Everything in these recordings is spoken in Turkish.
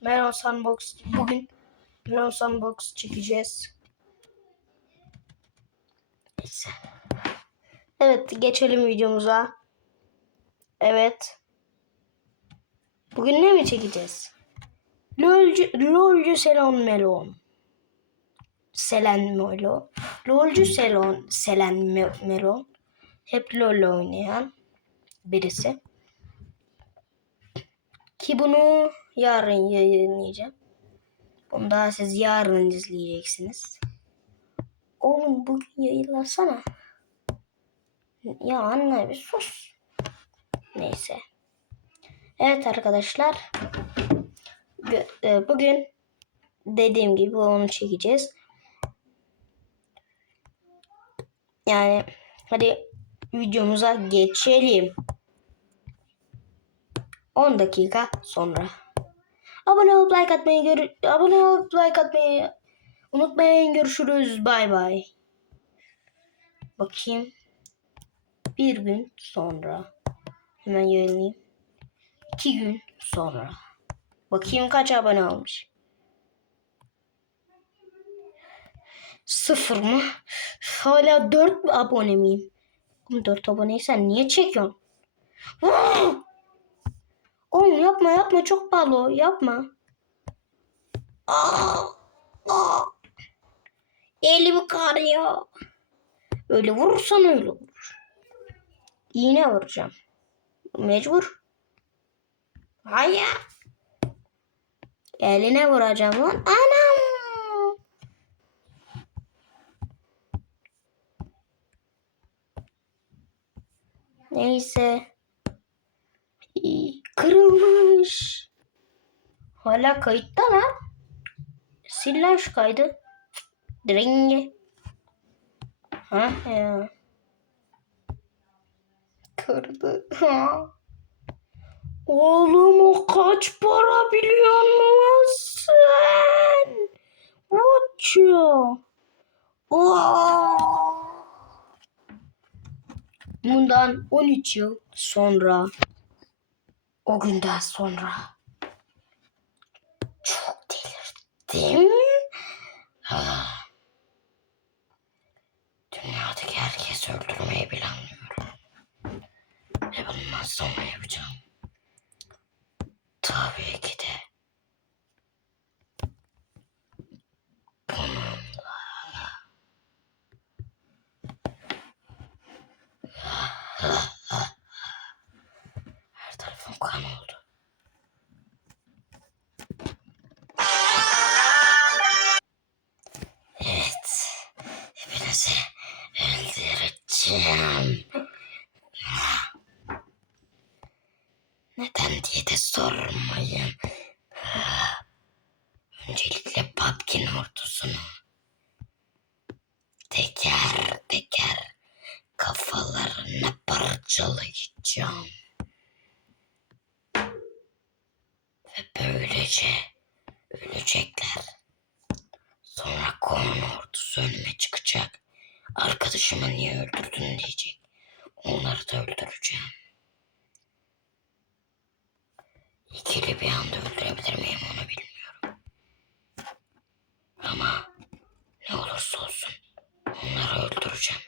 Melon Sandbox bugün Melon Sandbox çekeceğiz. Evet geçelim videomuza. Evet. Bugün ne mi çekeceğiz? LOLcu, LOLcu Selon Melon. Selen Melon. LOLcu Selon, Selen Me- Melon. Hep LOL oynayan birisi. Ki bunu yarın yayınlayacağım. Bunu daha siz yarın izleyeceksiniz. Oğlum bugün yayınlasana. Ya anne bir sus. Neyse. Evet arkadaşlar. E, Bugün dediğim gibi onu çekeceğiz. Yani hadi videomuza geçelim. 10 dakika sonra. Abone olup like atmayı gör abone olup like atmayı unutmayın. Görüşürüz. Bay bay. Bakayım. Bir gün sonra. Hemen yayınlayayım. İki gün sonra. Bakayım kaç abone olmuş. Sıfır mı? Hala dört abone miyim? Dört aboneysen niye çekiyorsun? Oğlum yapma yapma çok pahalı yapma. Aa, aa. Elim karıyor. Öyle vurursan öyle olur. Yine vuracağım. Mecbur. Hayır. Eline vuracağım lan. Anam. Neyse. Kırılmış. Hala kayıtta lan. Sil lan şu kaydı. Dring. Ha ya. Kırdı. Ha. Oğlum o kaç para biliyor musun you. Bundan 13 yıl sonra o günden sonra çok delirdim. Ah. Dünyadaki herkesi öldürmeyi planlıyorum. Ve bundan sonra yapacağım. Neden diye de sormayın. Öncelikle Pumpkin ordusunu teker teker kafalarına parçalayacağım. Ve böylece ölecekler. Sonra Korn ordusu önüme çıkacak. Arkadaşımı niye öldürdün diyecek. Onları da öldüreceğim. İkili bir anda öldürebilir miyim onu bilmiyorum. Ama ne olursa olsun onları öldüreceğim.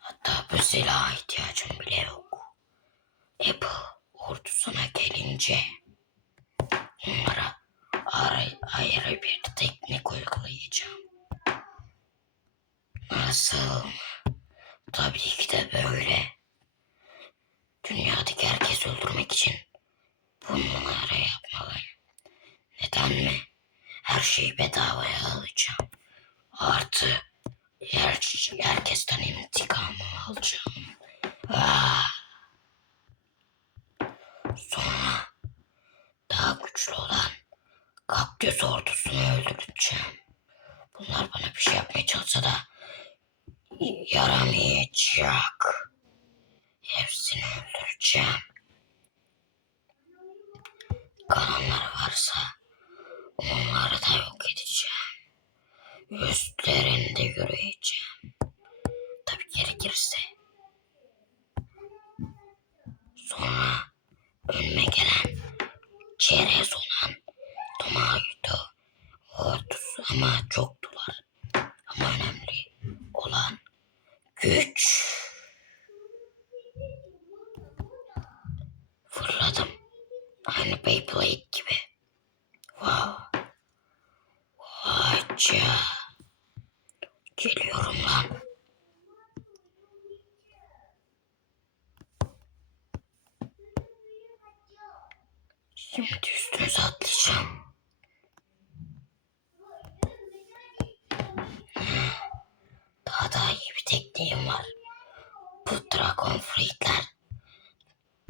Hatta bu silaha ihtiyacım bile yok. Apple ordusuna gelince onlara ayrı, ayrı bir teknik uygulayacağım. Nasıl? Tabii ki de böyle. Dünyadaki herkesi öldürmek için bunları yapmalıyım. Neden mi? Her şeyi bedavaya alacağım. Artı her, herkesten intikamımı alacağım. Ah. Sonra daha güçlü olan kaktüs ordusunu öldüreceğim. Bunlar bana bir şey yapmaya çalışsa da yaramayacak. Hepsini öldüreceğim. Kananlar varsa onları da yok edeceğim. Üstlerinde yürüyeceğim. Tabi gerekirse. Sonra önüme gelen çerez olan Tomato hortusu ama çok Aynı Beyblade gibi. Wow. Vayca. Geliyorum lan. Şimdi üstünüze atlayacağım. Daha da iyi bir tekniğim var. Bu Dragon Fruit'ler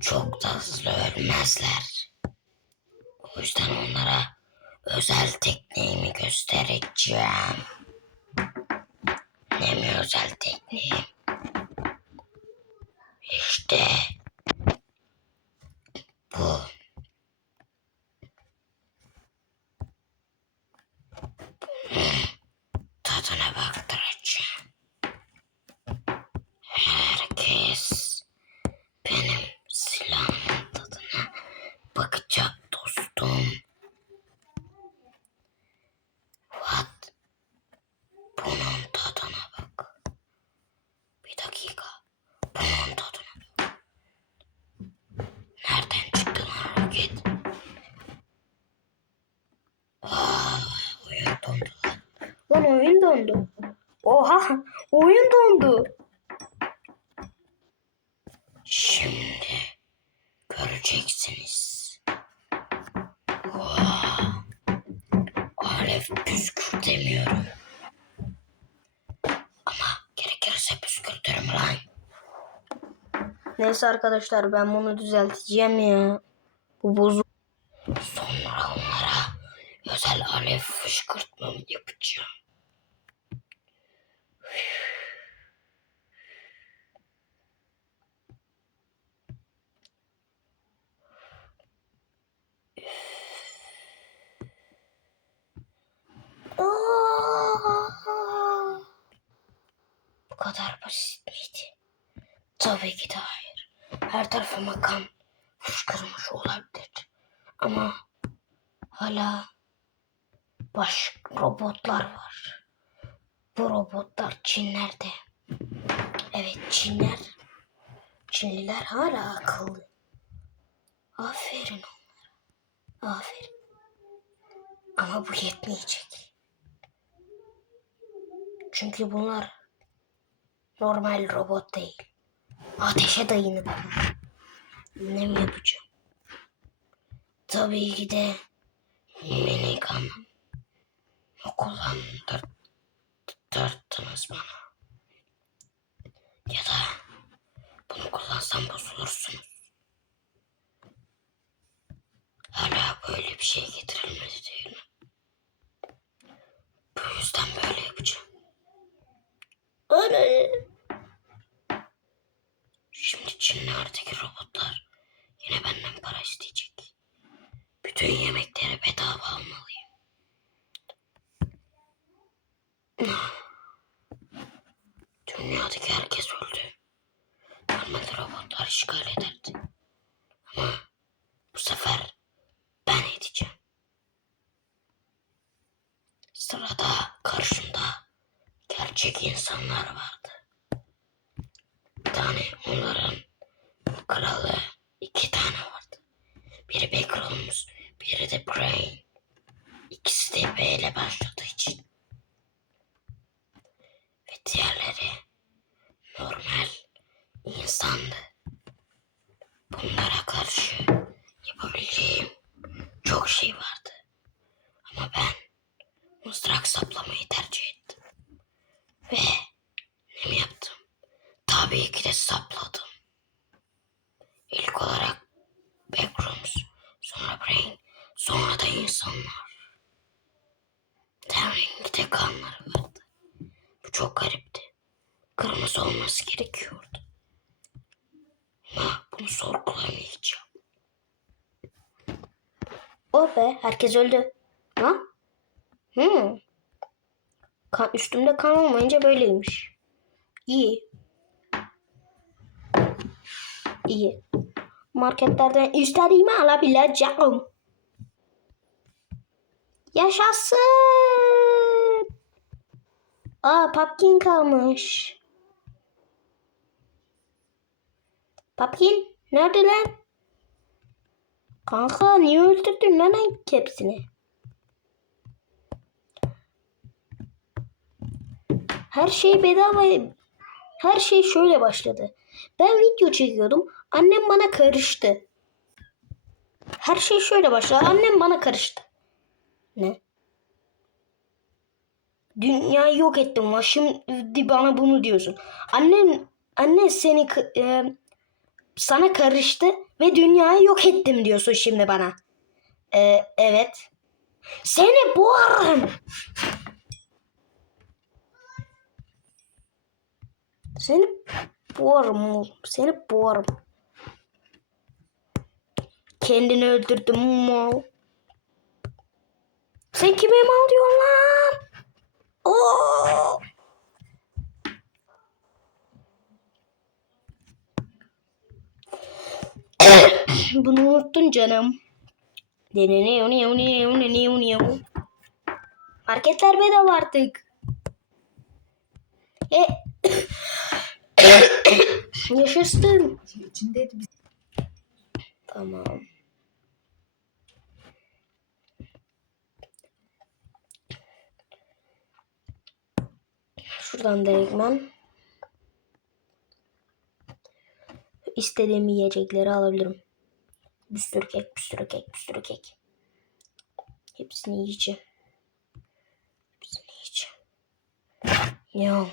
çok da hızlı ölmezler. Yüzden onlara özel tekniğimi göstereceğim. Ne mi özel tekniğim? İşte dondu. Oha oyun dondu. Şimdi göreceksiniz. Vaa! Alev püskürtemiyorum. Ama gerekirse püskürtürüm lan. Neyse arkadaşlar ben bunu düzelteceğim ya. Bu bozuk. Sonra onlara özel alev fışkırtmamı yapacağım. Bu kadar basit miydi? Tabii ki de hayır. Her tarafıma kan fışkırmış olabilir. Ama hala baş robotlar var. Bu robotlar Çinler'de. Evet Çinler. Çinliler hala akıllı. Aferin onlara. Aferin. Ama bu yetmeyecek. Çünkü bunlar normal robot değil. Ateşe dayanıklı. Ne mi yapacağım? Tabii ki de minigun kullandırttınız bana. Ya da bunu kullansam bozulursunuz. Hala böyle bir şey getirilmedi değil mi? Bu yüzden böyle yapacağım. Ana. Şimdi Çinler'deki robotlar yine benden para isteyecek. Bütün yemekleri bedava almalıyım. Dünyadaki herkes öldü. Normalde robotlar işgal ederdi. Ama bu sefer ben edeceğim. Sırada karşımda gerçek insanlar vardı. Bir tane onların kralı iki tane vardı. Biri Backrooms, biri de Brain. İkisi de B ile başladığı için. Ve diğerleri normal insandı. Bunlara karşı yapabileceğim çok şey vardı. Ama ben mızrak saplamayı tercih ettim. Ve ne mi yaptım? Tabii ki de sapladım. İlk olarak Backrooms, sonra Brain, sonra da insanlar. Ten renkte kanları vardı. Bu çok garipti. Kırmızı olması gerekiyordu. Ama bunu sorgulamayacağım. Oh be herkes öldü. Ha? Hmm. Kan, üstümde kan olmayınca böyleymiş. İyi. İyi. Marketlerden istediğimi alabileceğim. Yaşasın. Aa Papkin kalmış. Papkin nerede lan? Kanka niye öldürdün lan hepsini? Her şey bedava. Her şey şöyle başladı. Ben video çekiyordum. Annem bana karıştı. Her şey şöyle başladı. Annem bana karıştı. Ne? Dünyayı yok ettim. Şimdi bana bunu diyorsun. Annem anne seni e, sana karıştı ve dünyayı yok ettim diyorsun şimdi bana. E, evet. Seni boğarım. Seni boğarım. Seni boğarım. Kendini öldürdün mal. Sen kime mal diyorsun lan? Oo! Bunu unuttun canım. Marketler bedava artık. E Yaşasın. İçindeydi biz. Tamam. Şuradan direktmen istediğim yiyecekleri alabilirim. Bir sürü kek, bir sürü kek, bir sürü kek. Hepsini yiyeceğim. Hepsini yiyeceğim. Ya.